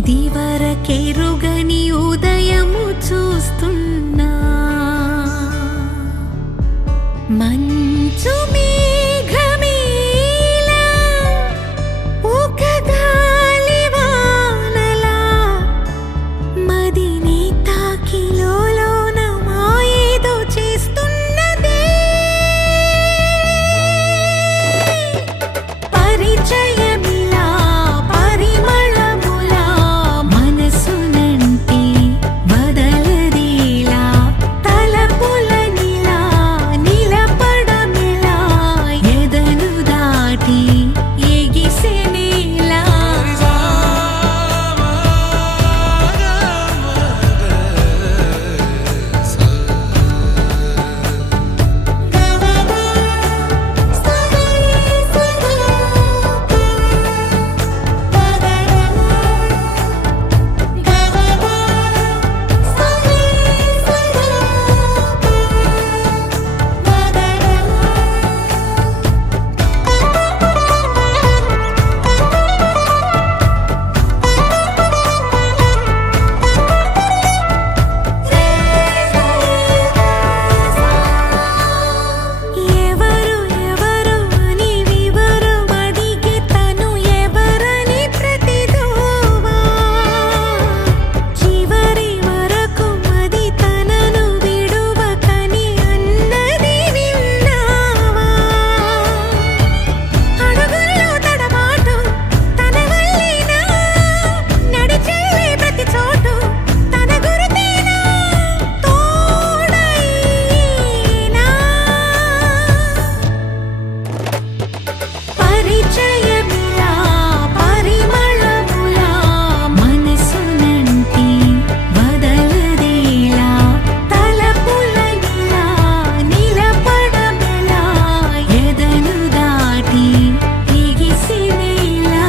ఇది వరకెరుగని ఉదయము చూస్తున్నా మంచు మేఘమేలా ఒక గాలివానలా మదిని తాకిలోన మాయేదో చేస్తున్నదే పరిచయమిలా పరిమళములా మనసునంటి బదలదేలా తలపులనిలా నిలపడమిలా ఎదను దాటి ఎగిసెనేలా ఎవరు ఎవరు అని వివరు అడిగే తను ఎవరని ప్రతిదోవా చివరి వరకు మది తనను విడువకని అన్నది విన్నావా అడుగుల్లో తడబాటు తన వల్లేనా నడిచేవే ప్రతి చోటు తన గురుతేనా తోడైనా పరిచయమిలా పరిమళములా మనసునంటి బదలదేలా తలపులనిలా నిలపడమెలా ఎదను దాటి ఎగిసినేలా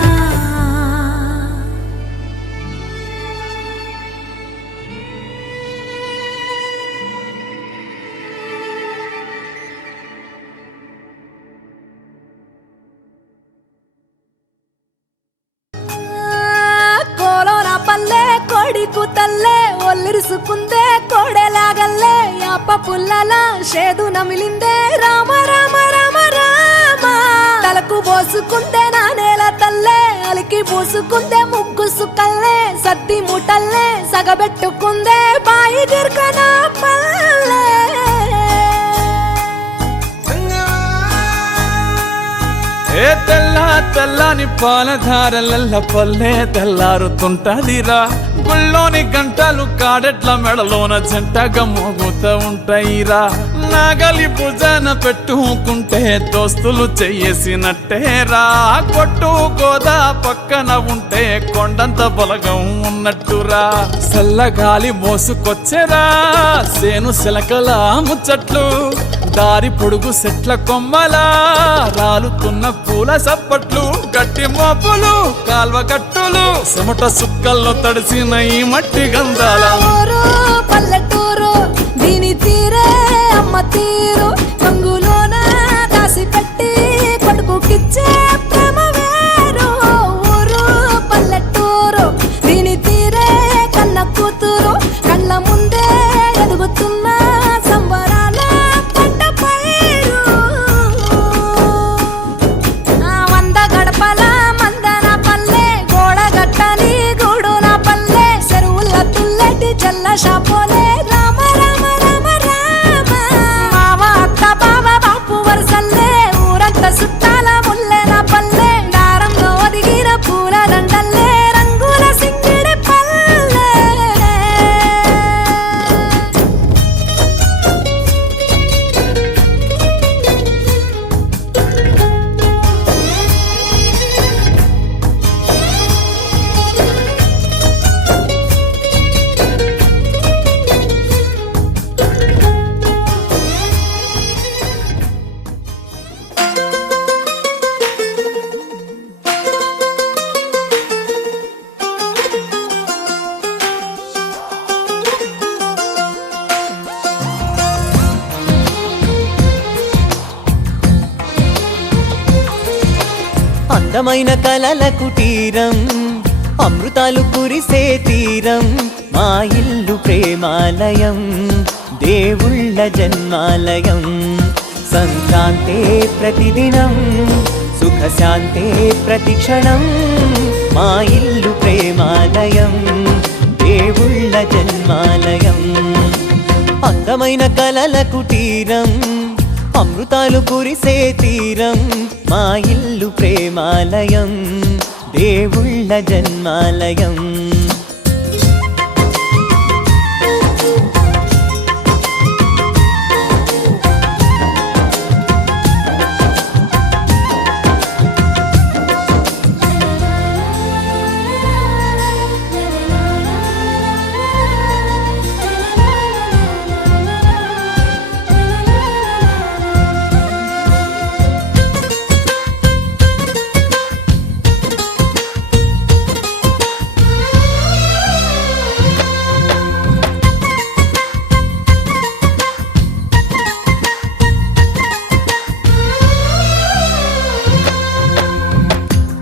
కోలోన పల్లె కోడి కూతల్లే ఒల్లిరుసుకుందే కోడెలాగల్లే యాప పుల్లల షేదు నమిలిందే రామ రామ రామ రామ తలకు పోసుకుందే నా నేల తల్లే అలికి పూసుకుందే ముగ్గు సుక్కల్లే సద్ది మూటల్లే సగబెట్టుకుందే బాయి గిర్కన పల్లె ఏ తెల్ల తెల్లని పాలధారలల్ల పల్లె తెల్లారుతుంటదిరా గుళ్ళోని గంటలు కాడెట్ల మెడలోన జంటగా మోగుతూ ఉంటాయిరా నాగలి భుజాన పెట్టుకుంటే దోస్తులు చెయ్యేసినట్టేరా కొట్టు గోదా పక్కన ఉంటే కొండంత బలగం ఉన్నట్టురా చల్లగాలి మోసుకొచ్చెరా సేను శిలకల ముచ్చట్లు దారి పొడుగు సెట్ల కొమ్మలా రాలుతున్న పూల సప్పట్లు గట్టి మోపులు కాల్వ గట్టులు చెమట సుక్కల్లో తడిసిన ఈ మట్టి గంధాల ఊరు పల్లెటూరు దీని తీరే అమ్మ తీరు కంగులోన దాసి పెట్టి కొడుకుకిచ్చే ప్రేమ వేరు ఊరు పల్లెటూరు దీని తీరే కన్న కూతురు కళ్ళ ముందే ఎదుగుతున్న సంబరాల పంట పైరు వంద గడపల మందన పల్లె గోడ గట్టని గూడున పల్లె చెరువుల తుల్లటి జల్ల షాపోలే రామ రామ రామ రామ మావ అత్త బావ బాపు వరసల్లే ఊరంత సుట్టాల ముల్లెన పల్లె దారంలో ఒదిగిన పూల దండల్లే రంగుల సింగిడి పల్లె అందమైన కలల కుటీరం అమృతాలు కురిసే తీరం మా ఇల్లు ప్రేమాలయం దేవుళ్ళ జన్మాలయం సంక్రాంతే ప్రతిదినం సుఖశాంతే ప్రతిక్షణం మా ఇల్లు ప్రేమాలయం దేవుళ్ళ జన్మాలయం అందమైన కలల కుటీరం అమృతాలు కురిసే తీరం మా ఇల్లు ప్రేమాలయం దేవుళ్ళ జన్మాలయం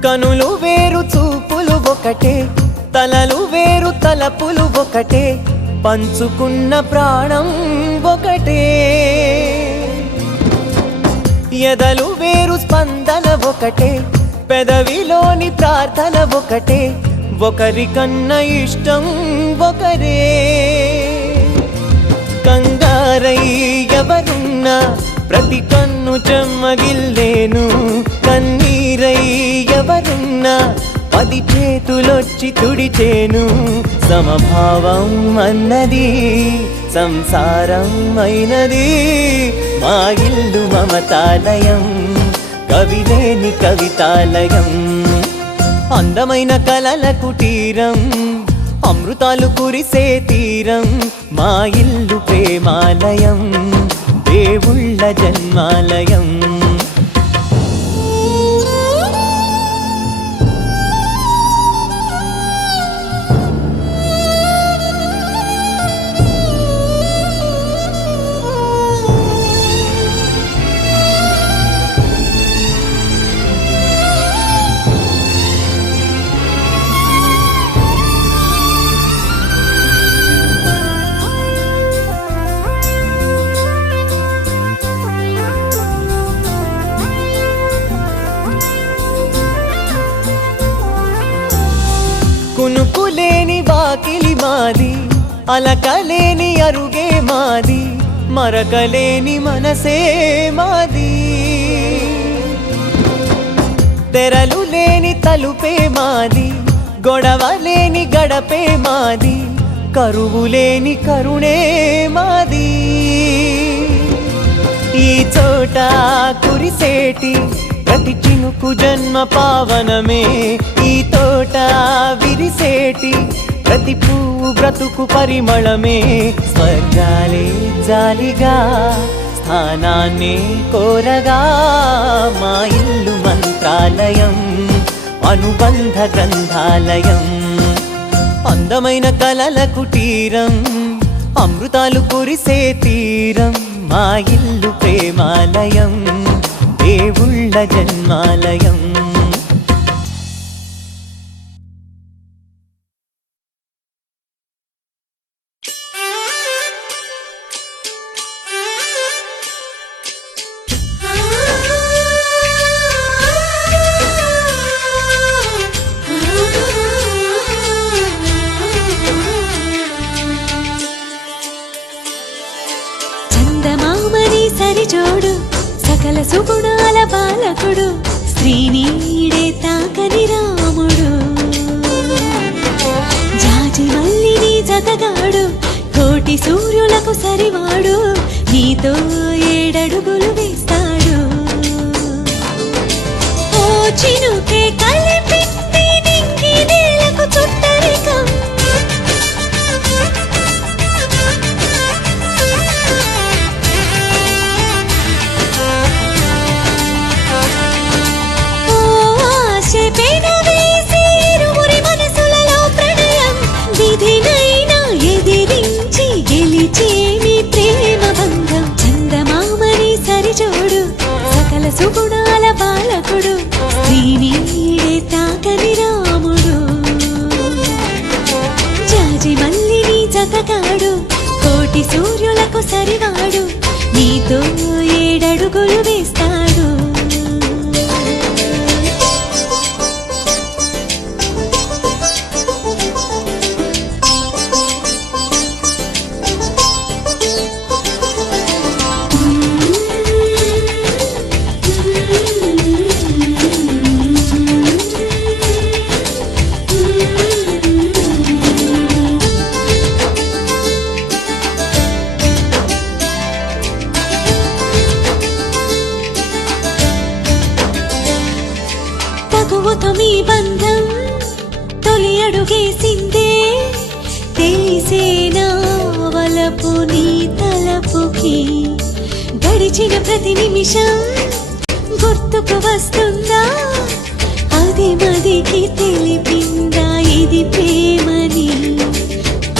కనులు వేరు చూపులు ఒకటే తలలు వేరు తలపులు ఒకటే పంచుకున్న ప్రాణం ఒకటే ఎదలు వేరు స్పందన ఒకటే పెదవిలోని ప్రార్థన ఒకటే ఒకరికన్నా ఇష్టం ఒకరే కంగారై ఎవరున్నా ప్రతి కన్ను చెమ్మగిల్లేను కన్నీరై ఎవరున్నా 10 చేతులొచ్చి తుడిచేను సమభావం అన్నది సంసారం అయినది మా ఇల్లు మమతాలయం కవిలేని కవితాలయం అందమైన కలల కుటీరం అమృతాలు కురిసే తీరం మా ఇల్లు ప్రేమాలయం దేవుళ్ళ జన్మాలయం కునుకులేని వాకిలి మాది అలకలేని అరుగే మాది మరకలేని మనసే మాది తెరలు లేని తలుపే మాది గొడవ లేని గడపే మాది కరువు లేని కరుణే మాది ఈ చోట కురిసేటి ప్రతి చినుకు జన్మ పావనమే ఈ తోట విరిసేటి ప్రతి పువ్వు బ్రతుకు పరిమళమే స్వర్గాలే జాలిగా స్థానాన్ని కోరగా మా ఇల్లు మంత్రాలయం అనుబంధ గ్రంథాలయం అందమైన కలల కుటీరం అమృతాలు కురిసే తీరం మా ఇల్లు ప్రేమాలయం దేవుళ్ళ జన్మాలయం చందమామని సరిజోడు సకల సుగుణాల బాలకుడు శ్రీనీడే తాకని రాముడు జాజి మల్లిని జతగాడు కోటి సూర్యులకు సరివాడు నీతో 7 అడుగులు వేస్తాడు ఓ చినుకే కలిపింది నింగి నేలకు చుట్టరికం సుగుణాల బాలకుడు శ్రీనీడే తాకని రాముడు సూర్యులకు సరివాడు నీతో 7 అడుగులు వేస్తాడు తగువుతో మీ బంధం తొలి అడుగేసిందే తెలిసేనా వలపు నీ తలపుకి గడిచిన ప్రతి నిమిషం గుర్తుకు వస్తుందా అది మదికి తెలిపిందా ఇది ప్రేమని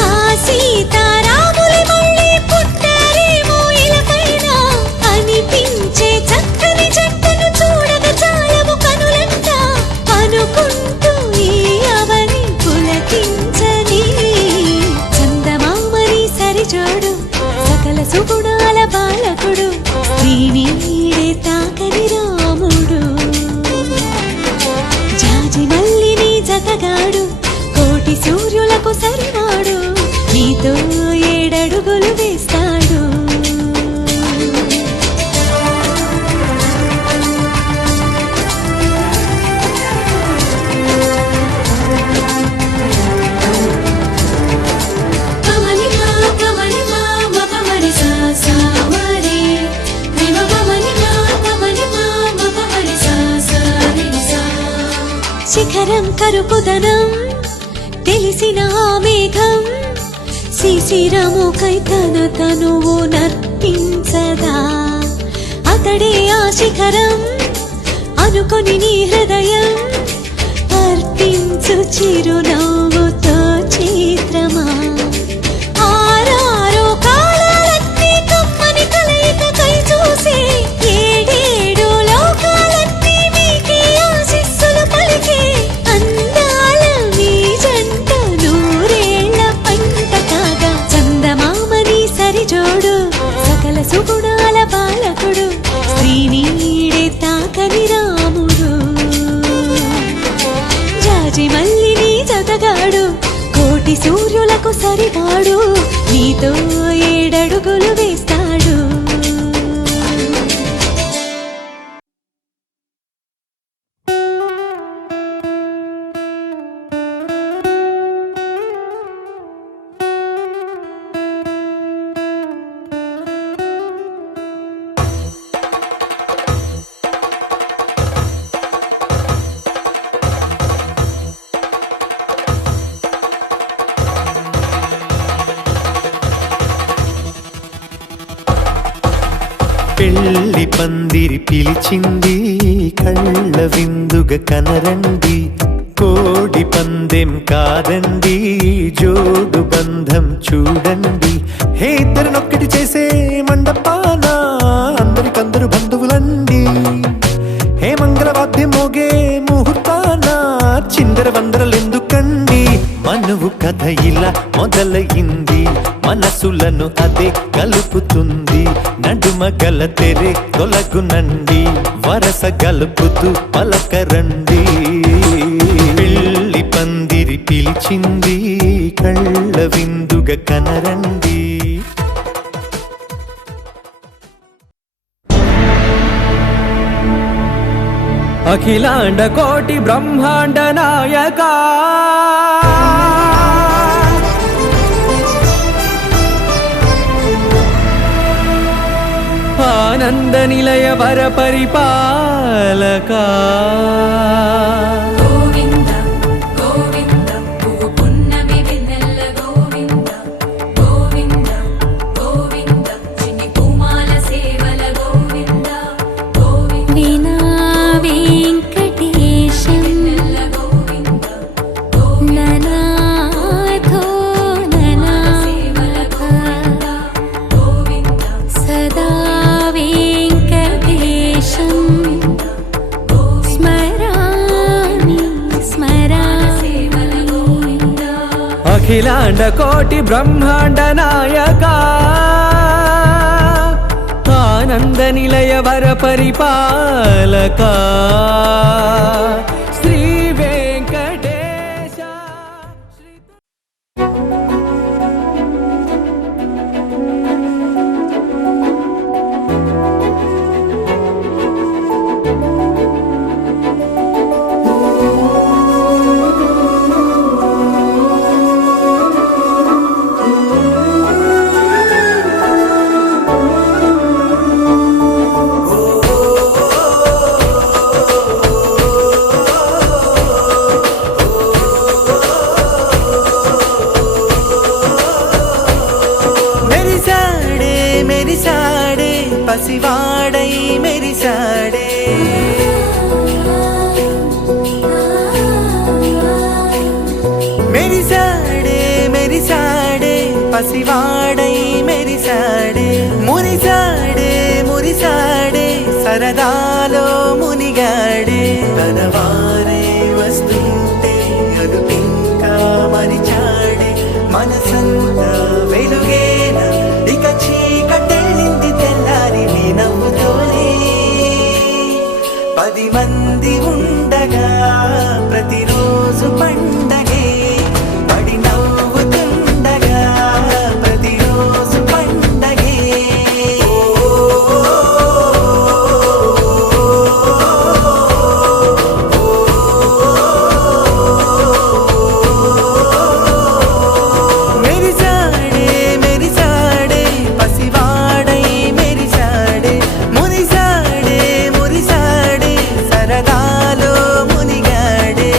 ఆ సీతారాములు మళ్ళీ పుట్టారేమో ఇలపైన అనిపించే చక్కని జట్టును చూడగా చాలవు కనులంట అనుకుంటూ ఈ అవని పులకించని చందమామని సరిజోడు సకల సుగుణాల బాలకుడు శ్రీనీడే తాకని రాముడు జాజి మల్లిని జతగాడు కోటి సూర్యులకు సరివాడు నీతో 7 అడుగులు వేస్తాడు శిఖరం కరుపుదనం తెలిసిన ఆ మేఘం శిశిరముకై తనువు నర్పించదా అతడే ఆ శిఖరం అనుకొని నీ హృదయం అర్పించు చిరునవ్వుతో చిత్రమా ఆరారో కాలాలన్నీ కమ్మని కలయికకై చూసే 7 లోకాలన్నీ మీకే ఆశీస్సులు పలికే అందాల మీ జంట 100 ఏళ్ల పంట కాగా చందమామని సరిజోడు సకల సుగుణాల బాలకుడు శ్రీనీడే తాకని రాముడు జాజి మల్లిని జతగాడు కోటి సూర్యులకు సరివాడు నీతో 7 అడుగులు వేస్తాడు పెళ్లి పందిరి పిలిచింది కళ్ళ విందుగ కనరండి కోడి పందెం కాదండి జోడు బంధం చూడండి హే ఇద్దరినొక్కటి చేసే మండపాన అందరికందరు బంధువులండి హే మంగళవాద్యం మోగే ముహూర్తాన చిందర వందరలెందుకండి మనువు కథ ఇలా మొదలయింది మనసులను అదే కలుపుతుంది నడుమ గల తెరే తొలగునండి వరస గలుపుతూ పలకరండి పెళ్లి పందిరి పిలిచింది కళ్ళ విందుగ కనరండి అఖిలాండ కోటి బ్రహ్మాండ నాయకా ఆనంద నిలయ వర పరిపాలకా గోవింద గోవింద పున్నమి వెన్నెల గోవింద గోవింద గోవింద చిన్ని కుమాల సేవల గోవింద గోవింద వీణా వెంకటేశం గోవింద ననాథో సేవల గోవింద గోవింద సదా వెంకటేశం స్మరామి అఖిలాండ కోటి బ్రహ్మాండ నాయక ఆనంద నిలయ వర పరిపాలక శ్రీ వెంకటేశ. మెరిసాడే మెరిసాడే పసివాడై మెరిసాడే మెరిసాడే మెరిసాడే పసివాడై మెరిసాడే మురిసాడే మురిసాడే సరదాలో మునిగాడే తనవారే వస్తుంటే అదుపింకా మరిచాడే మనసంతా వెలుగేన ఇక చీకటెళ్ళింది తెల్లారి నీ నవ్వుతోనే 10 మంది ఉండగా ప్రతిరోజు పండగే పడి నవ్వుతుండగా ప్రతిరోజు పండగే మెరిసాడే మెరిసాడే పసివాడై మెరిసాడే మురిసాడే మురిసాడే సరదాలో మునిగాడే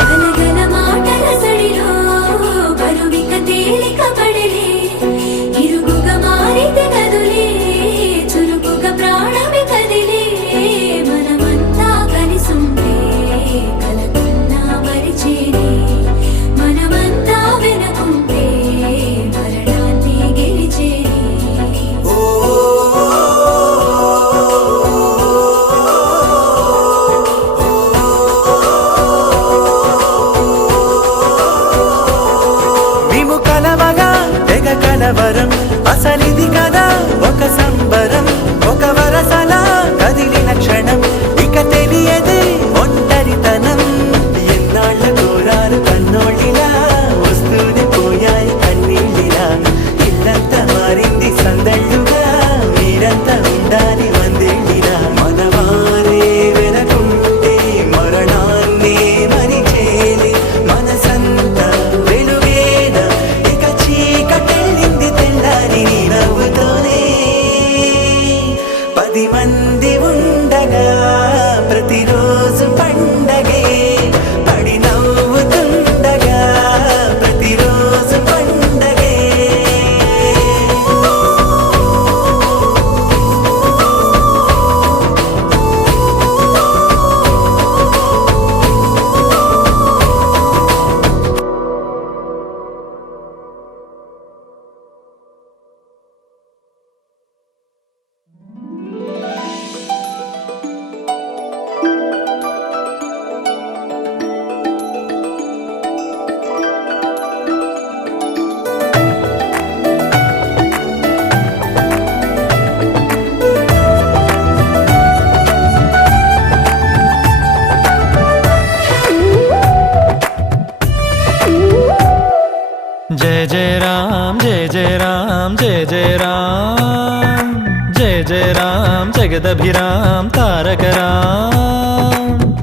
గలగల మాటల సడిలో బరువిక తేలిక పడలే ఇరుగుగా మారితే కదులే చురుకుగా ప్రాణమి కదిలే మనమంతా కలిసుంటే కలకున్నా మరిచేనే మనమంతా వెనకుంటే మరణాన్ని గెలిచేనే మేము కలవగా తెగ కలవరం అసలిది కదా ఒక సంబరం ఒక వరసలా కదిలిన క్షణం ఇక తెలియదే ఒంటరితనం ఎన్నాళ్ళ కోరాలు కన్నోళ్ళిలా వస్తూనే పోయాయి కన్నీళ్ళిలా ఇల్లంతా మారింది సందళ్ళుగా మీరంతా ఉండాలి వందేళ్ళిలా మనవారే వెనకుంటే మరణాన్ని మరిచేలే మనసంతా వెలుగేన ఇక చీకటెళ్ళింది తెల్లారి నీ నవ్వుతోనే 10 మంది ఉండగా ప్రతిరోజు పండగే పడి నవ్వుతుండగా ప్రతిరోజు పండగే जय जय राम जय जय राम जय जय राम जय जय राम जगदभिराम तारक राम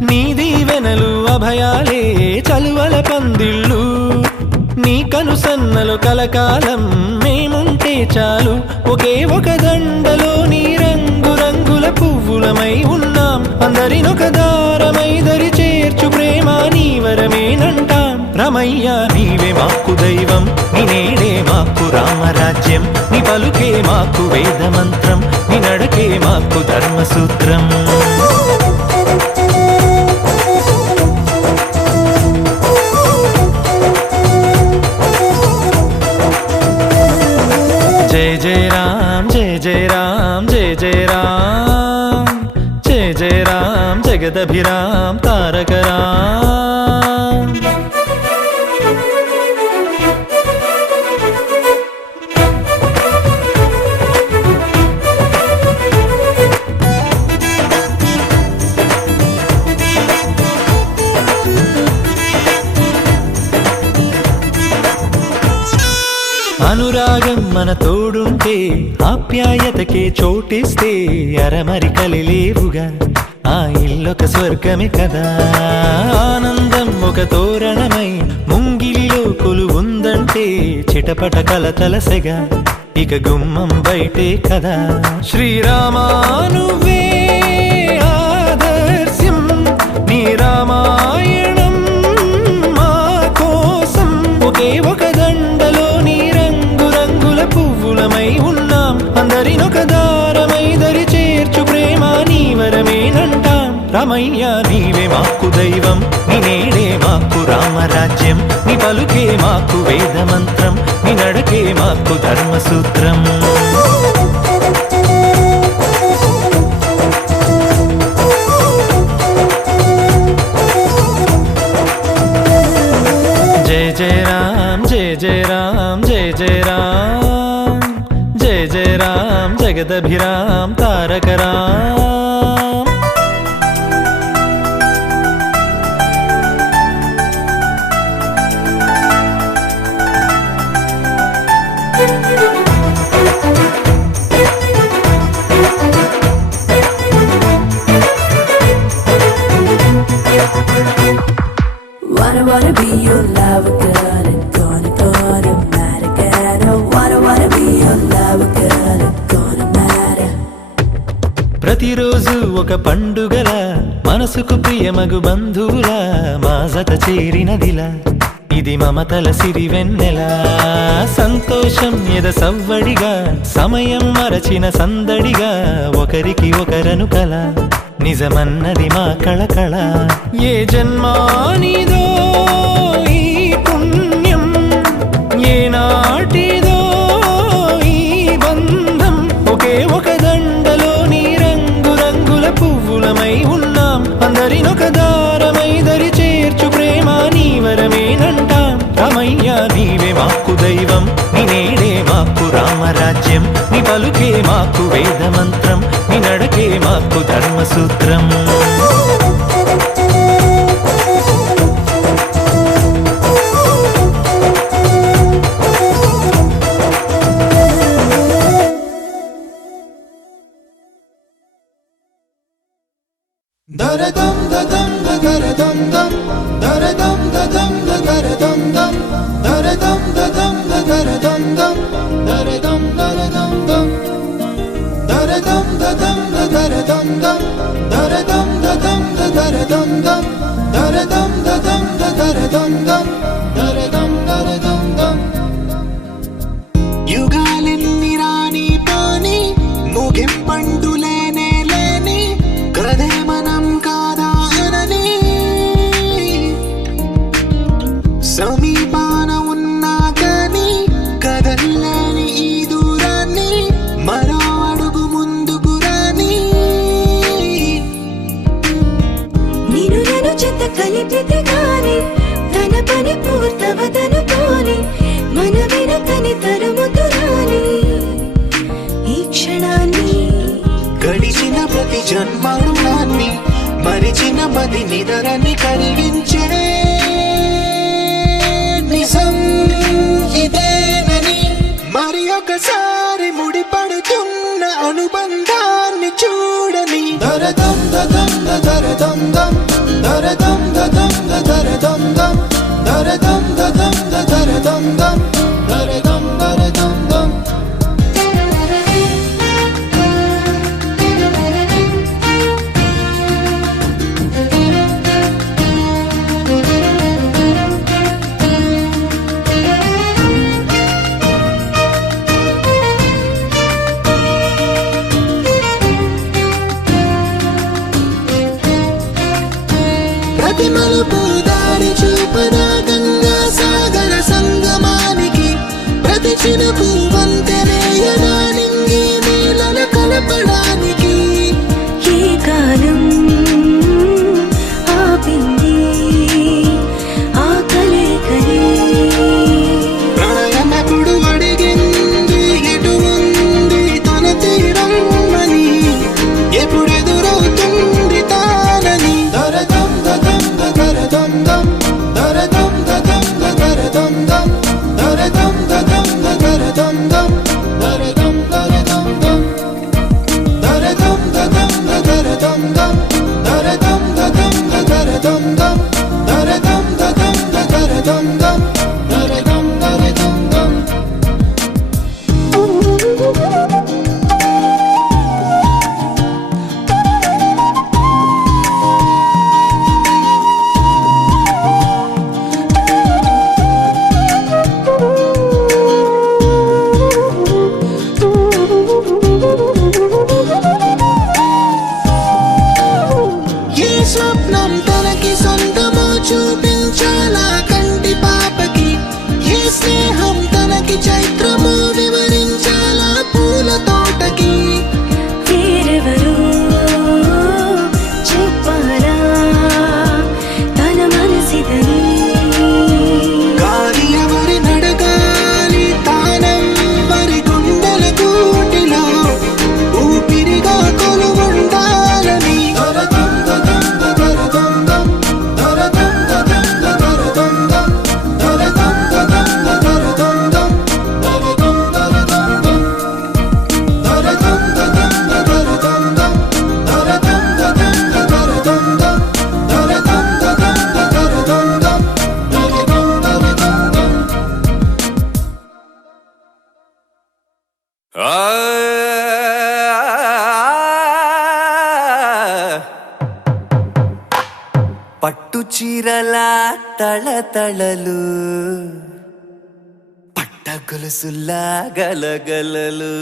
నీ దీవెనలు అభయాలే చలువల పందిళ్ళు నీ కనుసన్నలు కలకాలం మేముంటే చాలు ఒకే ఒక దండలో నీ రంగు రంగుల పువ్వులమై ఉన్నాం అందరినొక దారమై దరి చేర్చు ప్రేమ నీ వరమేనంటాం రమయ్య నీవే మాకు దైవం నీ నేడే మాకు రామరాజ్యం నీ పలుకే మాకు వేద మంత్రం నీ నడకే మాకు ధర్మసూత్రం రామ్ జయ జయ రామ్ జయ జయ రామ్ జయ జయ రామ్ జగదభిరామ్ తారక రామ్. అనురాగం మన తోడుంటే ఆప్యాయతకే చోటిస్తే అరమరికలి లేవుగా ఆ ఇల్లొక స్వర్గమే కదా. ఆనందం ఒక తోరణమై ముంగిలిలో కొలువుందంటే చిటపట కలతలసెగా ఇక గుమ్మం బయటే కదా. శ్రీరామా నువ్వే ఆదర్శం నీ రామాయణం మా కోసం ఒకే ఒక దండలో నీ రంగురంగుల పువ్వులమై ఉన్నాం. అందరినొక దారమై దరి చేర్చు ప్రేమ నీ వరమేనంటాం. రామయ్య నీవే మాకు దైవం నీ నేడే మాకు రామరాజ్యం నీ పలుకే మాకు వేదమంత్రం నీ నడకే మాకు ధర్మసూత్రం. జయ జయ రామ్ జయ జయ రామ్ జయ జయ రామ్ జయ జయ రామ్ జగదభిరామ్ తారక Ram. Wanna be your lover girl and gonna matter girl. Wanna be your lover girl and gonna matter. ప్రతిరోజు ఒక పండుగల మనసుకు ప్రియమగు బంధువుల మా జత చేరినదిలా ఇది మమతల సిరి వెన్నెల. సంతోషం ఎద సవ్వడిగా సమయం మరచిన సందడిగా ఒకరికి ఒకరను కల నిజమన్నది మా కళకళ. ఏ జన్మానిదో ఈ పుణ్యం ఏ నాటిదో ఈ బంధం ఒకే ఒక దండలో నీ రంగురంగుల పువ్వులమై ఉన్నాం. అందరినొక దారమై దరి చేర్చు ప్రేమ నీ వరమేనంటాం. రామయ్య నీవే మాకు దైవం నీ నేడే మాకు రామరాజ్యం నీ పలుకే మాకు వేదమంత్రం నీ నడకే మాకు ధర్మసూత్రం. దరదం దదం దరదం దం దరదం దదం దరదం దం దరదం దదం దరదం దం దరదం దరదం దం దరదం దదం దరదం దం దరదం దదం దరదం దం దరదం దదం దరదం దం దరదం దరదం దం. యుగాలెన్ని రాని పాని ముగింపండు లేనే లేని కదే మనం కాదా అనని సమీపాన ఉన్నా కానీ కదల్లేని ఈ దూరాన్ని మరో అడుగు ముందుకు రాని. నేను నన్ను చెత్త కలిపితే గాని తన పని పూర్తవదనుకోని మన వెనకని తరుముతురాని ఈ క్షణాన్ని గడిచిన ప్రతి జన్మరుణాన్ని మరిచిన మది నిదరని కరిగించే నిజం ఇదేనని మరి ఒకసారి ముడిపడుతున్న అనుబంధాన్ని చూడని. దరదం దదం దరదం దం దరదం దదం దరదం దం దరదం దదం దరదం దం దరదం దరదం దం. ప్రతి మలుపు దారి చూపదా గంగా సాగర సంగమాన చీరల తళతళలు పట్ట గొలుసులా గలగలలు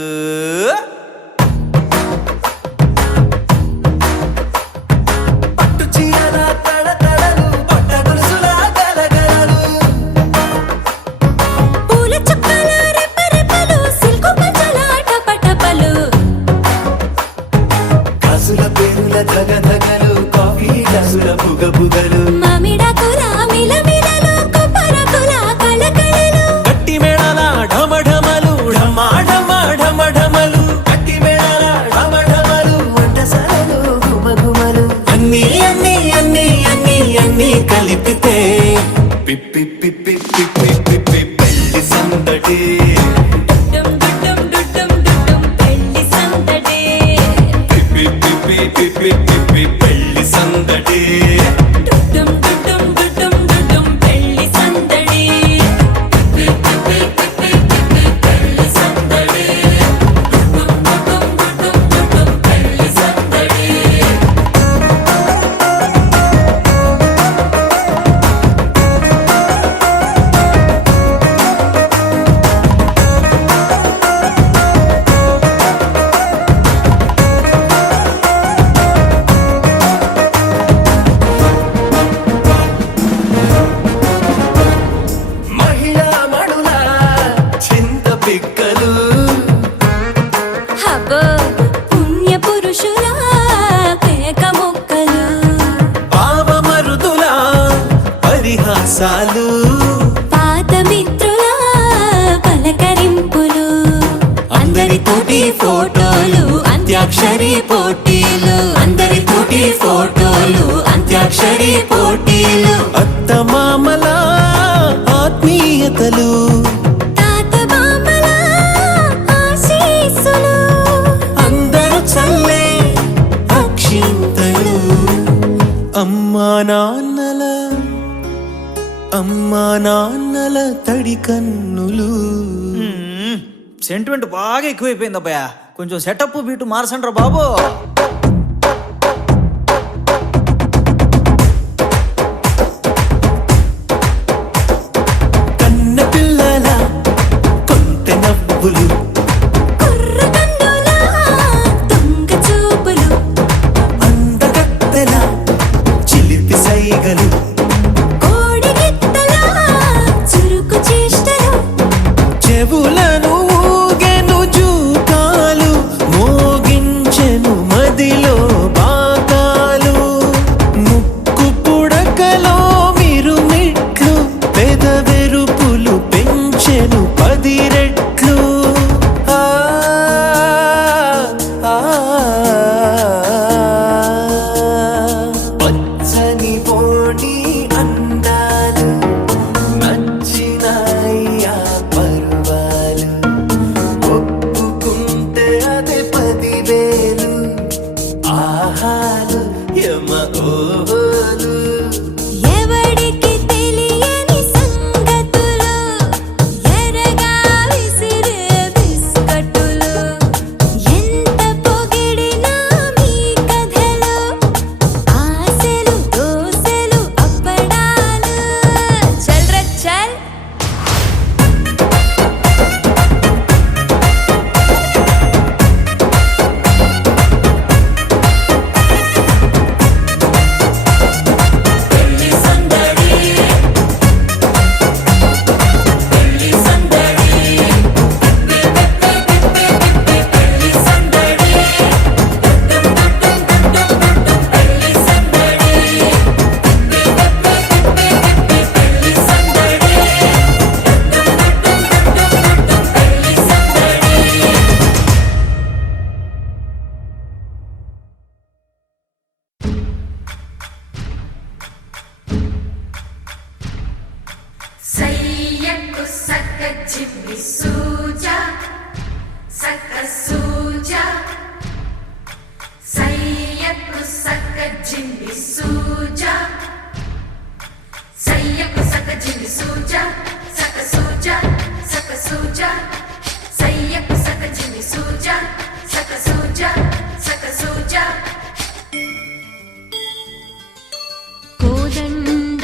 పట్టు చీరల తళతళలు పట్ట గొలుసులా గలగలలు పూల చుక్కల రెపరెపలు సిల్కు పంచల టపటపలు కాసుల పేరుల ధగధగలు కాఫీ గ్లాసుల బుగబుగలు మామిడాకుల మిలమిలలు కొబ్బరకుల కళకళలు గట్టి మేళాల ఢమఢమలు ఢమాఢమఢమఢమలు గట్టి మేళాల ఢమఢమలు వంటసాలలు గుమగుమలు అన్నీ అన్నీ అన్నీ అన్నీ అన్నీ కలిపితే పిప్పి పిప్పి పిప్పి పిప్పి పెళ్లి సందడి డుమ్ డుమ్ డుమ్ డుమ్ పెళ్లి సందడి పిప్పి పిప్పి పిప్పి పిప్పి పెళ్లి సందడి డుమ్ డుమ్ డుమ్ డుమ్ పెళ్లి సందడి పెళ్లి సందడి డుమ్ పెళ్లి సందడి మహిళా మణుల చింత పిక్కలు హబో పుణ్య పురుషుల పేక మొక్కలు పావమరుదుల పరిహాసాలు పాత మిత్రుల పలకరింపులు అందరితోటి ఫోటోలు అంత్యాక్షరి పోటీలు అందరితోటి ఫోటోలు అంత్యాక్షరి పోటీలు అత్తమామల ఆత్మీయతలు తాత బామ్మల ఆశీస్సులు అందరూ చల్లే అక్షింతలు అమ్మా నాన్నల తడి కన్నులు సెంటిమెంట్ బాగా ఎక్కువైపోయింది అబ్బాయా కొంచెం సెటప్ బీటు మార్చండ్రా బాబు కన్న పిల్లల కొంటె నవ్వులు కుర్ర కన్నుల దొంగ చూపులు అందగత్తెల చిలిపి సైగలు కోడి గిత్తల చురుకు చేష్టలు చెవులను ఊగెను జూకాలు మోగించెను మదిలో బాకాలు ముక్కు పుడకలో మిరుమిట్లు పెదవెరుపులు పెంచెను 10 రెట్లు ఆ, ఆ, పచ్చని పోనీ అందాలు నచ్చినాయ్యా పరువాలు ఒప్పుకుంటే అదే 10,000 ఆహాలు యమ ఓహోలు ఎవడికి తెలియని సంగతులు ఎరగా విసిరే బిస్కట్టులు ఎంత పొగిడినా మీ కథలు ఆశలు దోసెలు అప్పడాలు చల్ రే చల్ సయ్యకు సక్క చిమ్మి సూజా సక్క సూజా సయ్యకు సక్క జిమ్మి సూజా సయ్యకు సక్క జిమ్మి సూజా సక్క సూజా సక్క సూజా సయ్యకు సక్క జిమ్మి సూజా సక్క సూజా సక్క సూజా కోదండ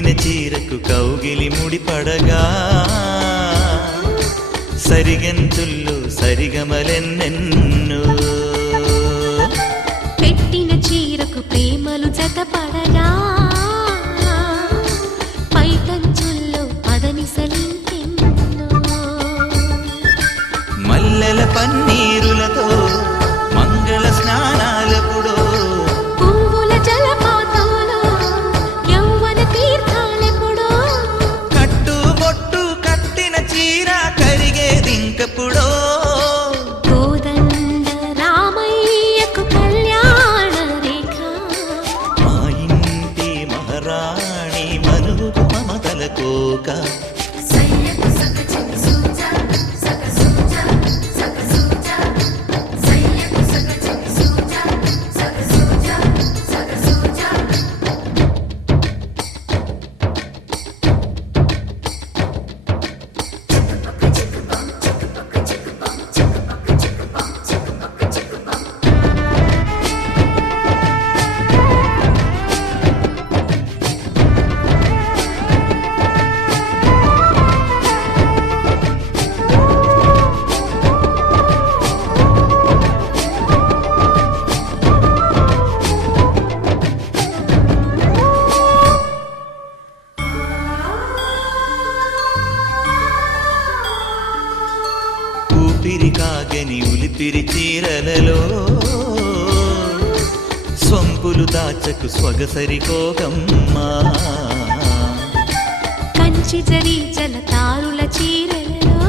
కట్టిన చీరకు కౌగిలి ముడిపడగా సరిగంతుల్లో సరిగమలెన్నెన్నో పెట్టిన చీరకు ప్రేమలు జతపడగా పైకంచుల్లో పదనిసలింకెన్నో మల్లెల పన్నీరులతో మంగళ స్నానాలపుడో పువ్వుల జలపాతంలో యౌవన తీర్థాలెప్పుడో కట్టుబొట్టు కట్టిన చీర కరిగేదింకపుడో కోదండ రామయ్యకు కళ్యాణ రేఖ మా ఇంటి మహారాణి మనుగు మమతల కోక సయ్యకు సక చిన్ని సూజా సక సూజా సక సూజా సయ్యకు సక చిన్ని సూజా సక సూజా సక సూజా ఊపిరి కాగని ఉలిపిరి చీరలలో సొంపులు దాచకు స్వగసరి కోగమ్మా కంచి జరి జలతారుల చీరలలో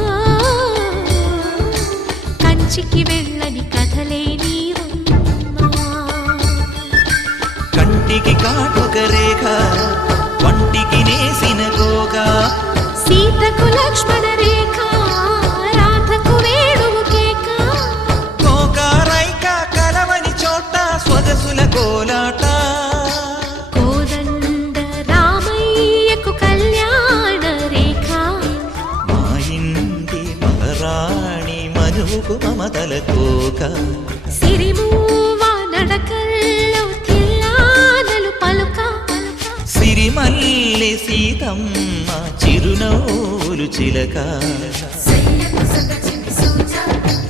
కంచికి వెళ్ళని కథలే నీవమ్మా కంటికి కాటుక రేఖ వంటికి నేసిన గోగా సీతకు లక్ష్మణ రేఖ రాధకు వేణువు కేక కోకారైక కలవని చోట స్వగసుల కోలాట కోదండ రామయ్యకు కళ్యాణ రేఖ మా ఇంటి మహారాణి మనుగు మమతల కోక సిరిమూవ నడకల్లో తిల్లానలు పలుక సిరిమల్లె సీతమ్మ చిరునవ్వులు చిలక సయ్యకు సక చిన్ని సూజా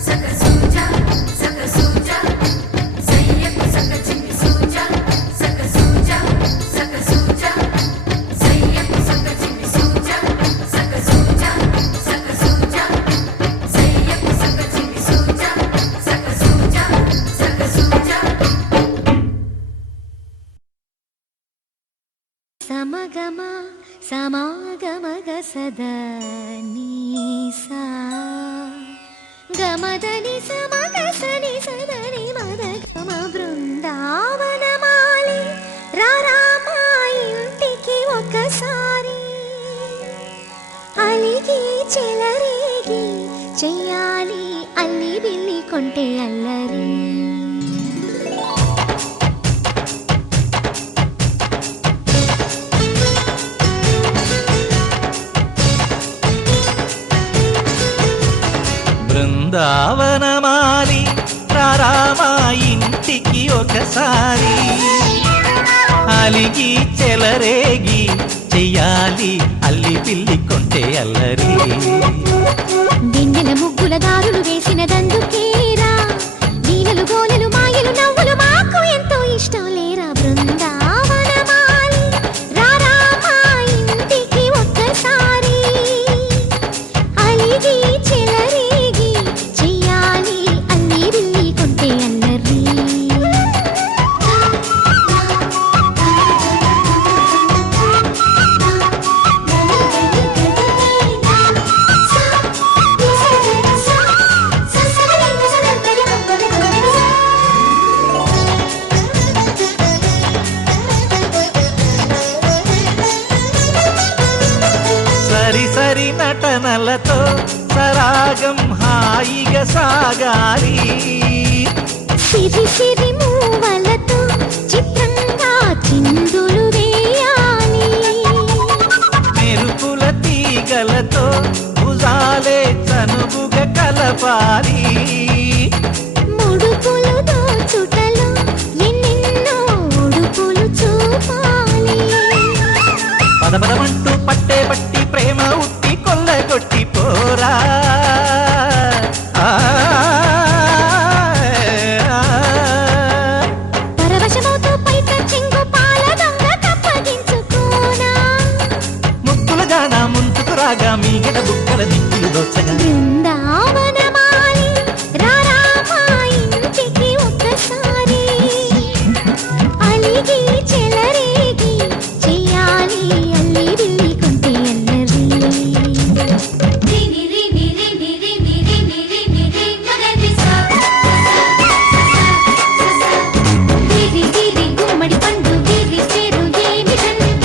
సక సూజా సక సూజా సయ్యకు సక చిన్ని సూజా సక సూజా సక సూజా సయ్యకు సక చిన్ని సూజా సక సూజా సక సూజా సయ్యకు సక చిన్ని సూజా సక సూజా సక సూజా సమగమ సమాగమగ సదా నీసా గమదని సమగ సని సదని మద గమ బృందావనమాలి రారామా ఇంటికి ఒకసారి అలిగి చెలరేగి చెయ్యాలి అల్లి బిల్లి కొంటే అల్లరి బృందావనమాలి రారామా ఇంటికి ఒకసారి అలిగి చెలరేగి చెయ్యాలి అల్లి పిల్లి కొంటే అల్లరి వెన్నెల ముగ్గుల దారులు వేసిన దందుకేరా నీలలు గోలలు మాయలు నవ్వులు మాకు ఎంతో ఇష్టం లేరా బృందావనమాలి రారామా ఇంటికి ఒక్కసారి అలిగి చెలరేగి చెయ్యాలి అల్లి బిల్లి కొంటే అల్లరి సరి సరి నటనలతో సరాగం హాయిగా సాగాలి సిరి సిరి మూవలతో చిత్రంగా చిందులు వేయాలి మెరుపుల తీగలతో భుజాలే చనువుగా కలపాలి ముడుపులు దోచుటలో ఎన్నెన్నో ఉడుపులు చూపాలి పద పదమంటూ పట్టే పట్టి ప్రేమ ఉట్టి కొల్లగొట్టి పోరా పరవశమవుతూ పైట చెంగు పాల దొంగ కప్పగించుకోనా ముక్కుల జాన ముందుకు రాగా మీగడ బుక్కల దిక్కులు దోచగా బృందావనమాలి రారా మా ఇంటికి ఒక్కసారి అలిగి చెలరేగి చెయ్యాలి అల్లి బిల్లి కొంటే అల్లరి రిని రిని రిని రిని రిని రిని రి మగరి సా గిరి గిరి గుమ్మడి పండు గిరి పేరు ఏమిటంట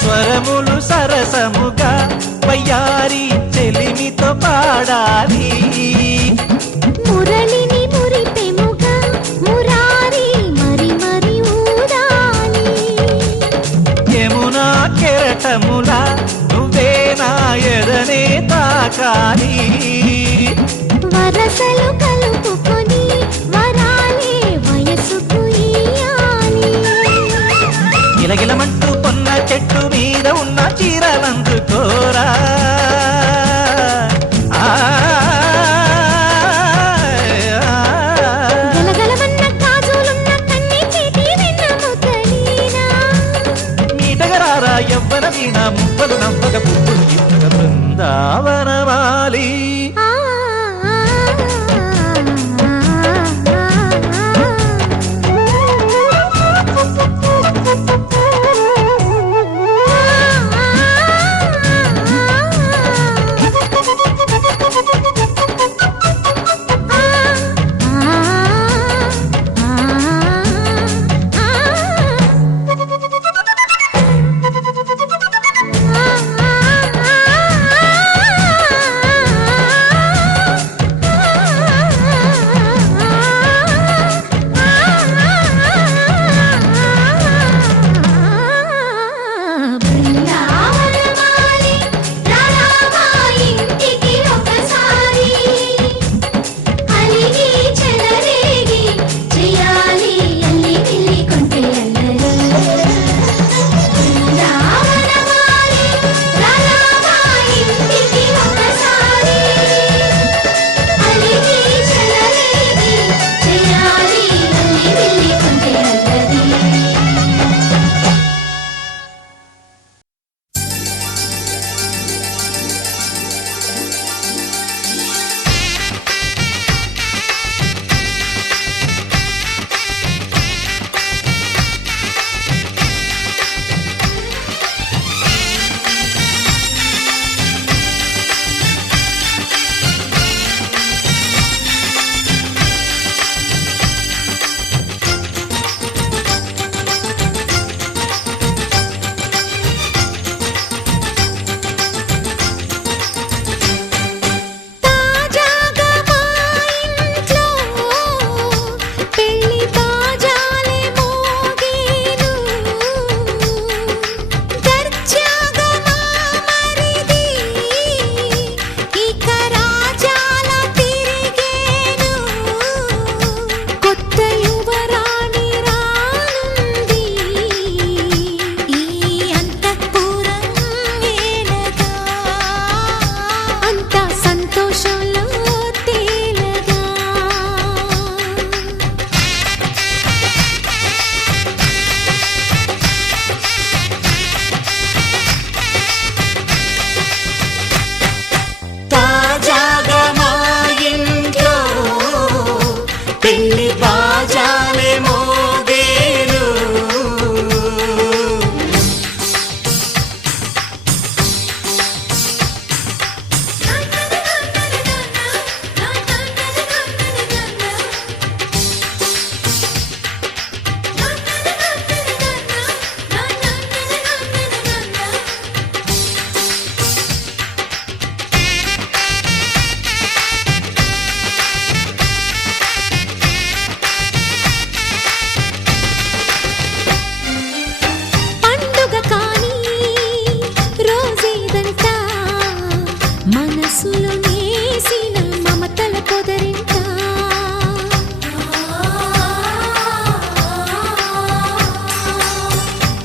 స్వరములు సరసముగా వయ్యారి చెలిమితో పాడాలి మురళిని మురిపెముగా మురారి మరి మరి ఊదాలి యమునా కెరటములా నువ్వే నా ఎదనే తాకాలి వరసలు కలుపుకొని వరాలే వయసుకు ఇయ్యాలి గిలగిలమంటూ పొన్న చెట్టు మీద ఉన్న చీరలందుకోరా గలగలమన్న గాజులున్న కన్ని చేతి వెన్న ముద్దలీనా మీటగరారా ఎవ్వర వీణ మువ్వలు నవ్వగ పువ్వులు ఇవ్వగ బృందావనమాలి ఆ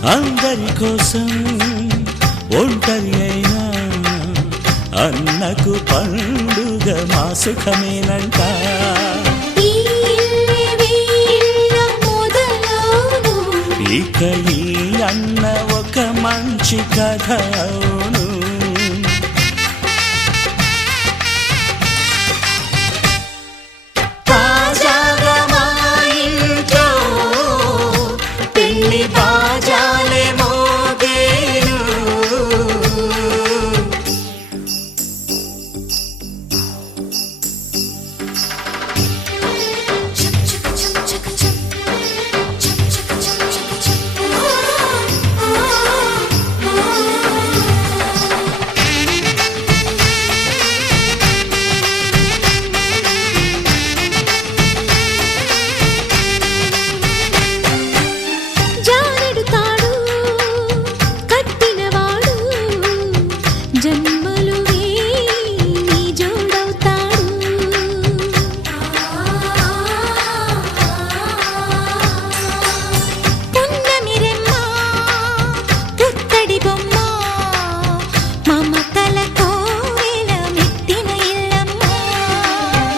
అందరి కోసం ఒంటరి అయినా అన్నకు పండుగ మా సుఖమేనంట. ఇక ఈ అన్న ఒక మంచి కథ అవును. తాజాగా మా ఇంట్లో పెళ్లి బాజాలే మోగేను.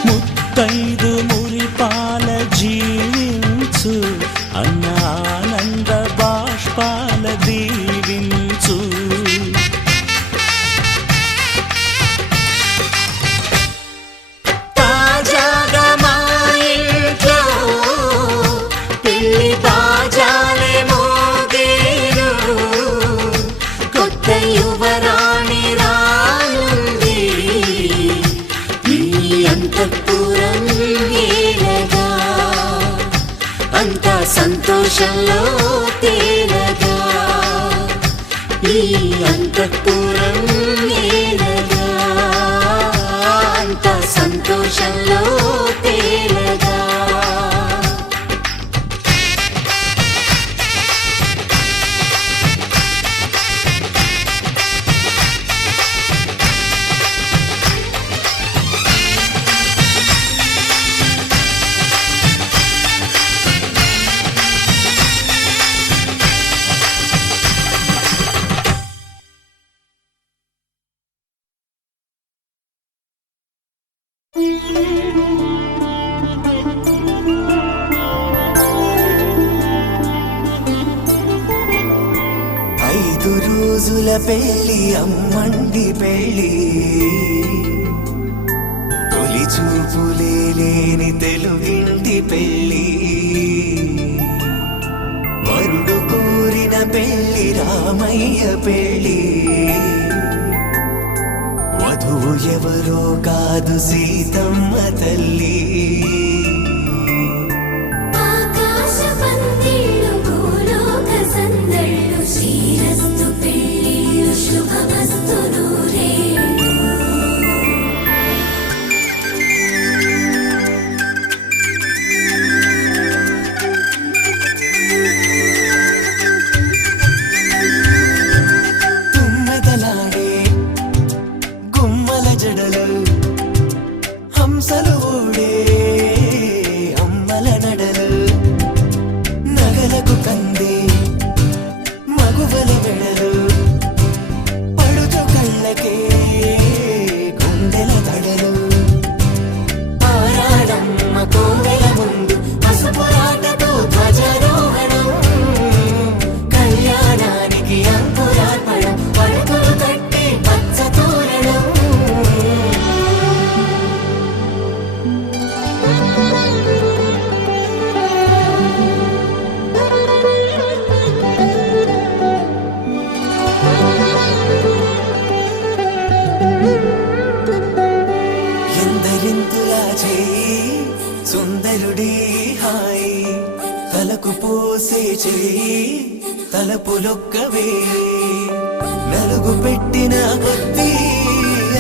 ముత్తైదు మురిపాల జీవించు అన్న ఆనంద బాష్పాల దీవించు. తాజాగా మా ఇంట్లో పెళ్లి బాజాలే మోగేను. కొత్త యువరాణి రానుంది ఈ అంతఃపురం ఏలగా. అంతా సంతోషంలో తేలగా ఈ అంతఃపురం ఏలగా. అంతా సంతోషంలో తేలగా. ఐదు రోజుల పెళ్లి అమ్మండి పెళ్లి. తొలి చూపులే లేని తెలుగింటి పెళ్లి. వరుడు కోరిన పెళ్లి రామయ్య పెళ్లి. వధువు ఎవరో కాదు సీతమ్మ తల్లి. ఆకాశ పందిళ్ళు భూలోక సందళ్ళు శ్రీరస్తు పెళ్ళిళ్ళు శుభమస్తు నూరేళ్ళు. తుమ్మెదలాడే గుమ్మల జడలు హంసలు ఓడే అమ్మల నడలు. నగలకు కంది మగువల మెడలు. పడుచు కళ్ళకే గుండెల తడలు. ఆరాడమ్మ కోవెల ముందు పసుపురాటతో ధ్వజారోహణం. కళ్యాణానికి అంకురార్పణం. పడకలు కట్టి పచ్చ తోరణం. ఎందరింతులా చేయి సుందరుడి హాయి. తలకు పోసే చేయి తలపులొక్కవే. నలుగు పెట్టిన కొద్దీ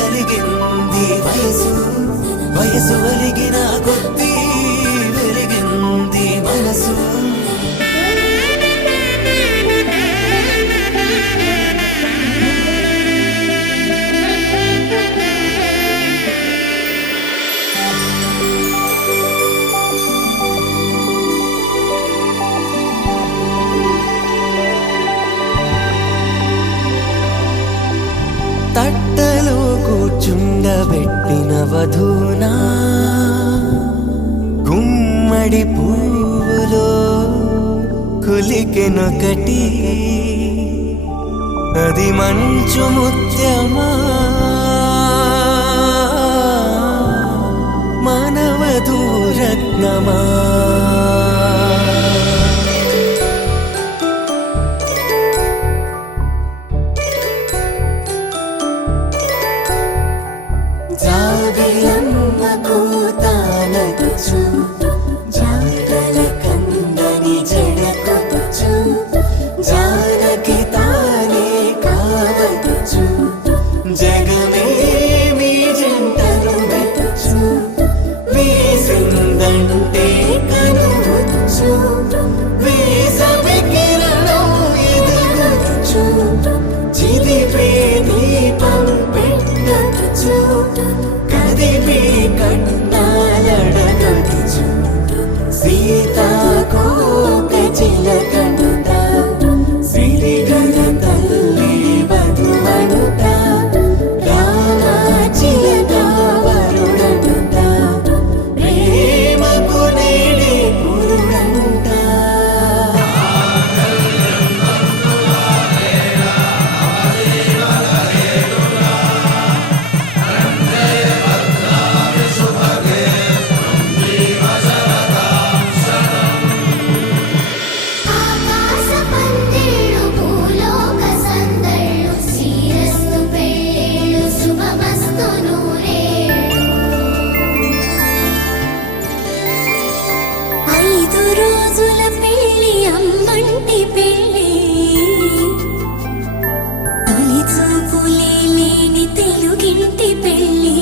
అలిగింది వయసు. వయసు అలిగిన కొద్దీ వెలిగింది మనసు. ముందుండబెట్టిన వధూనా గుమ్మడి పువ్వులో కులికెనొకటి అది మంచు ముత్యమా మానవధూరత్నమా జాబిలమ్మ కూతానగుచు జాడల కందని జడకొచ్చు జానకి తానే కావదుచు జగమే మీ జంటను వెతుచు వేసిందంటే కనువచ్చు వేసవి కిరణం ఎదుగుచు చిదిపే దీపం పెట్టచ్చు కదిపే కన్నాలడగచ్చు సీతాకోక చిలకనుత సిరిగల తల్లి వధువనుత రామ చిలక వరుడనుత ప్రేమకు నేడే పురుడంట ఆకాశ పందిళ్ళు భూలోక సందళ్ళు శ్రీరస్తు పెళ్ళిళ్ళు శుభమస్తు నూరేళ్ళు 5 రోజుల పెళ్ళి అమ్మంటి పెళ్ళి తొలి చూపులే లేని తెలుగింటి పెళ్ళి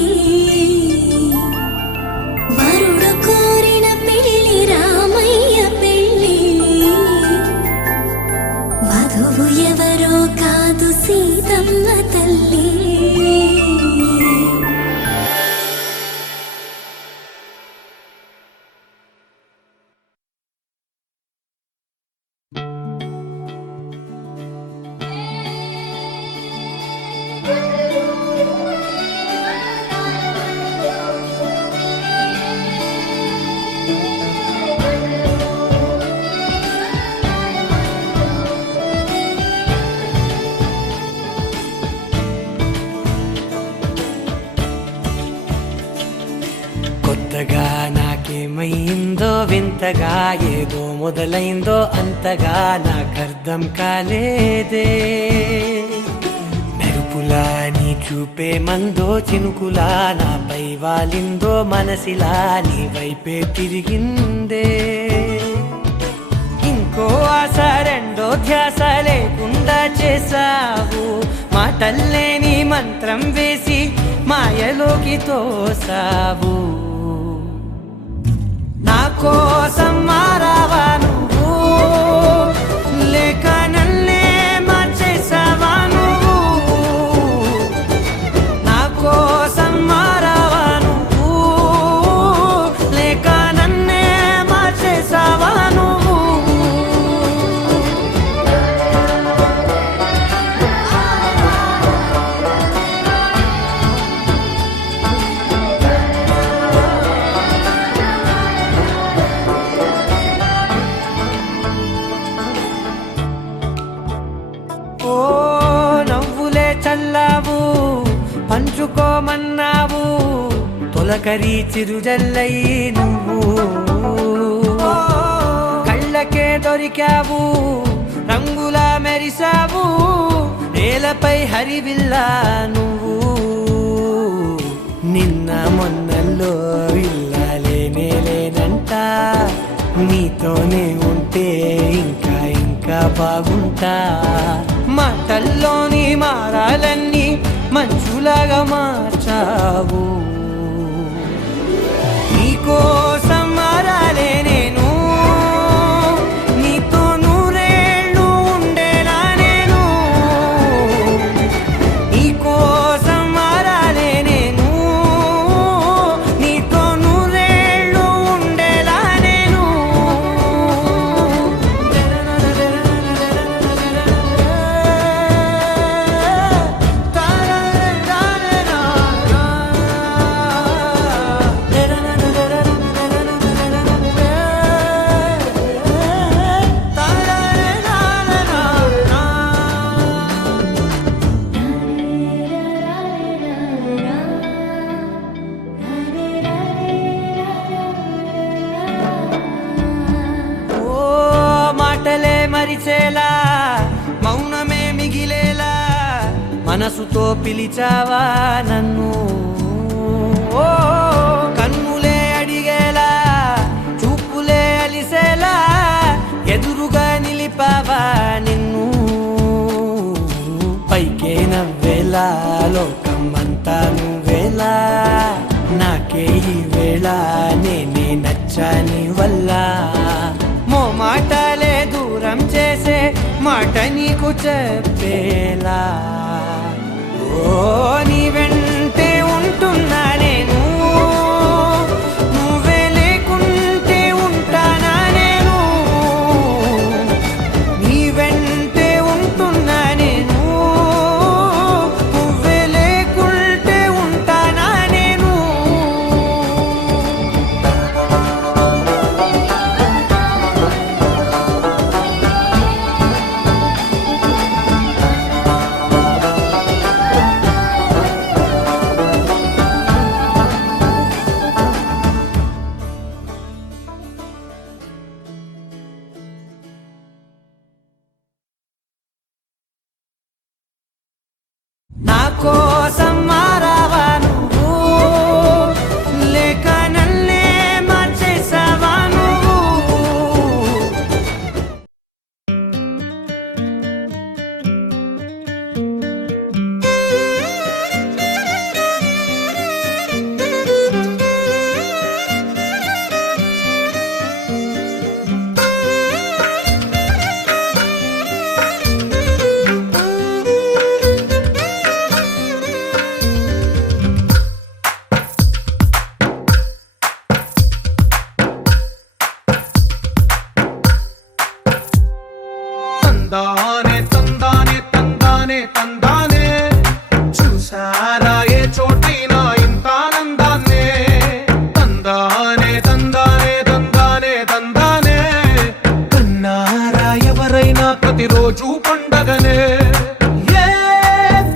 వరుడు కోరిన పెళ్ళి రామయ్య పెళ్ళి వధువు ఎవరో కాదు సీతమ్మ తల్లి కొత్తగా నాకేమైందో వింతగా ఏదో మొదలైందో అంతగా నాకర్థం కాలేదే మెరుపులా నీ చూపే మందో చినుకులా నాపై వాలిందో మనసిలా నీ వైపే తిరిగిందే ఇంకో ఆశ రెండో ధ్యాస లేకుండా చేసావు మాటల్లే నీ మంత్రం వేసి మాయలోకి తోసావు నా కోసం మారావా నువ్వు లేక నన్నే మార్చేసావా నువ్వు నా కోసం మారావా నువ్వు లేక నన్నే మార్చేసావా నువ్వు ఓ నవ్వులే చల్లావు పంచుకోమన్నావు తొలకరి చిరుజల్లై నువ్వు కళ్ళకే దొరికావు రంగులా మెరిసావు నేలపై హరివిల్లా నువ్వు నిన్న మొన్నల్లో ఇల్లాలేనే లేనంట నీతోనే ఉంటే ఇంకా ఇంకా బాగుంటా మాటల్లోని మారాలన్నీ మంచులాగా మార్చావు నీకోసం మారాలే నేను నీతో నూరేళ్ళు ఉండేలా నేను నీకోసం మారాలే నేను నీతో నూరేళ్ళు ఉండేలా నేను తారా మరిచేలా మౌనమే మిగిలేలా మనసుతో పిలిచావా నన్ను ఓ కన్నులే అడిగేలా చూపులే అలిసేలా ఎదురుగా నిలిపావా నిన్ను పైకే నవ్వేలా లోకమంతా నువ్వేలా నాకే ఈ వేళ నేనే నచ్చాని వల్ల మో మాటలే దూరం చేసే మాట నీకు చెప్పేలా ఓ నీ వెంటే ఉంటున్నా నేను నువ్వే లేకుంటే ఉంటానా నేను నీ వెంటే ఉంటున్నా నేను నువ్వే లేకుంటే ఉంటానా నేను నా కోసం మారావా నువ్వు లేక నన్నే మార్చేసావా నువ్వు తందానే తందానే తందానే తందానే చూసారా ఏ చోటైనా ఇంత ఆనందాన్నే తందానే తందానే తందానే తందానే కన్నారా ఎవరైనా ప్రతిరోజు పండగనే ఏ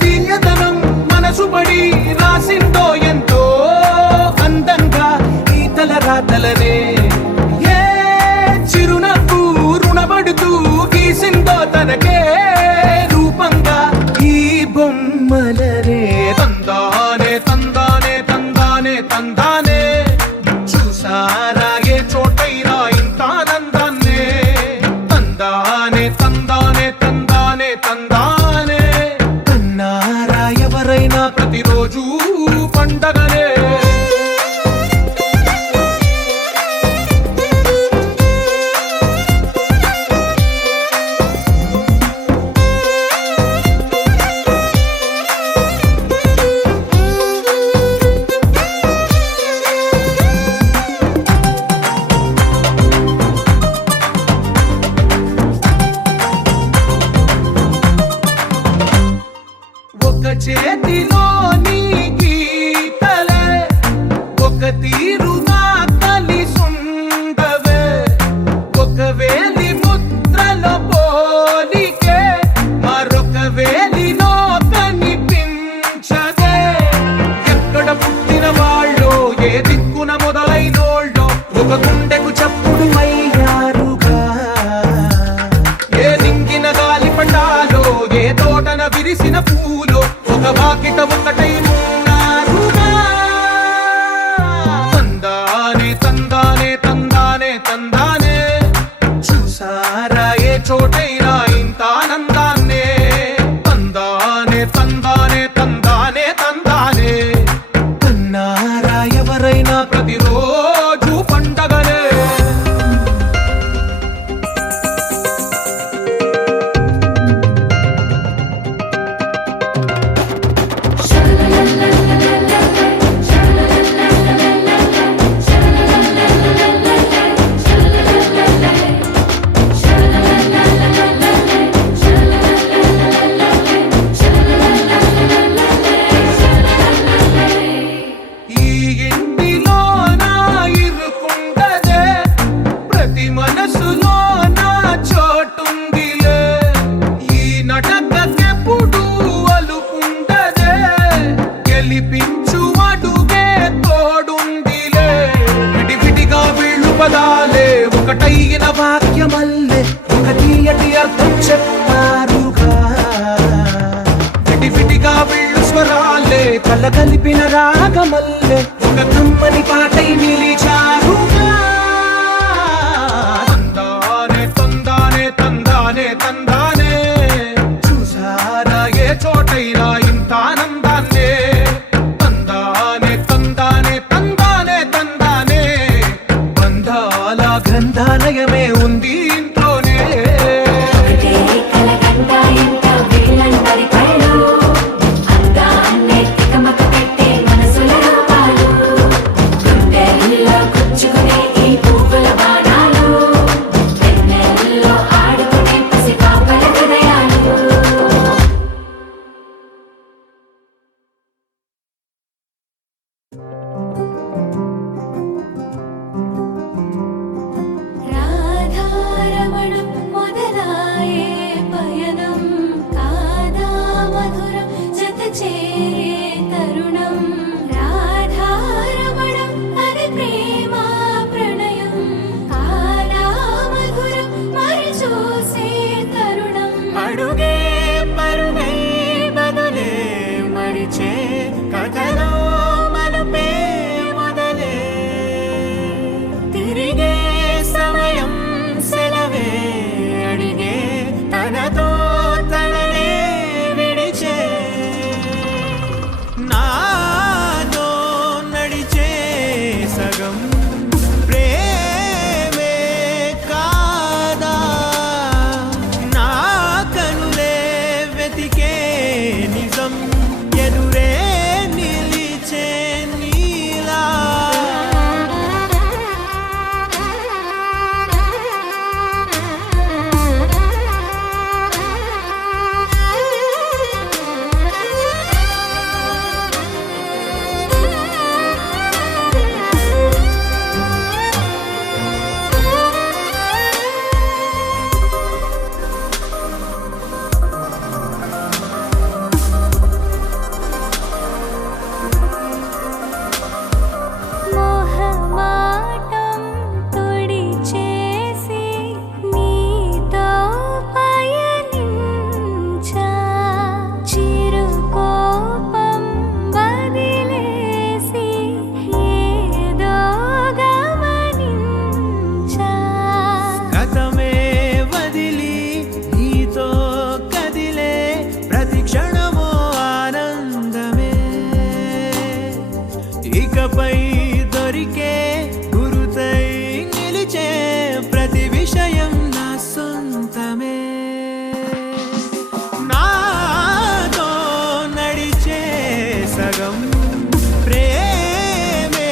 తీయదనం మనసు పడి రాసిందో ఎంతో అందంగా ఈ తల రాతలనే ఏ చిరునవ్వు రుణపడుతూ గీసిందో తనకే రూపంగా ఈ బొమ్మలరే తందానే తందానే తందానే తందానే చూసారా ఏ చోటైనా ఇంత ఆనందాన్నే తందానే తందానే తందానే తందానే కన్నారా ఎవరైనా ప్రతిరోజు పండగనే ఒక చేతిలో నీ గీతలే ఒక తీరుగా కలిసుండవే ఒక వేలి ముద్రలో పోలికే మరొక వేలిలో కనిపించదే ఎక్కడ పుట్టిన వాళ్ళో ఏ దిక్కున మొదలైనోళ్ళో ఒక గుండెకు చప్పుడు అయ్యారుగా ఏ దింగిన గాలి పండాలో ఏ తోటన విరిసిన పూలో ఒక వాకిట ఒకటై ఉన్నారుగా తందానే తందానే తందానే తందానే చూసారా ఏ చోటైనా ఇంత ఆనందాన్నే తందానే తందానే తందానే తందానే కన్నారా ఎవరైనా ప్రతిరోజు పండగనే la la la la మల్లె ఒక కమ్మని పాటై నిలిచారుగా తందానే తందానే తందానే తందానే చూసారా ఏ చోటైనా ఇంత ఆనందాన్నే తందానే తందానే తందానే తందానే బంధాల గ్రంథాలయమే ఉంది ఇంట్లోనే రాధారమణం మొదలాయే పయనం కాదా మధురం జత చేరే తరుణం రాధారమణం అది ప్రేమ ప్రణయం కాదా మధురం మరి చూసే తరుణం అడుగే పరుగై బదులే మరిచే కథలో మనపే మొదలే తిరిగే సమయం సెలవే అడిగే తనతో తననే విడిచే నాతో నడిచే సగం ప్రేమే కాదా నా కనులే వెతికే నిజం ఎదురే నిలిచే నీలా మోహమాటం తొడి చేసి నీతో పయనించా చిరుకోపం వదిలేసి ఏదో గమనించా గతమే వదిలి నీతో కదిలే ప్రతి క్షణమో ఆనందమే ఇకపై దొరికే గురుతై నిలిచే ప్రతి విషయం నా సొంతమే నాతో నడిచే సగం ప్రేమే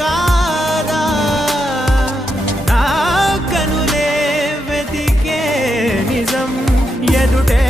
కాదా నా కనులే వెతికే నిజం ఎదుటే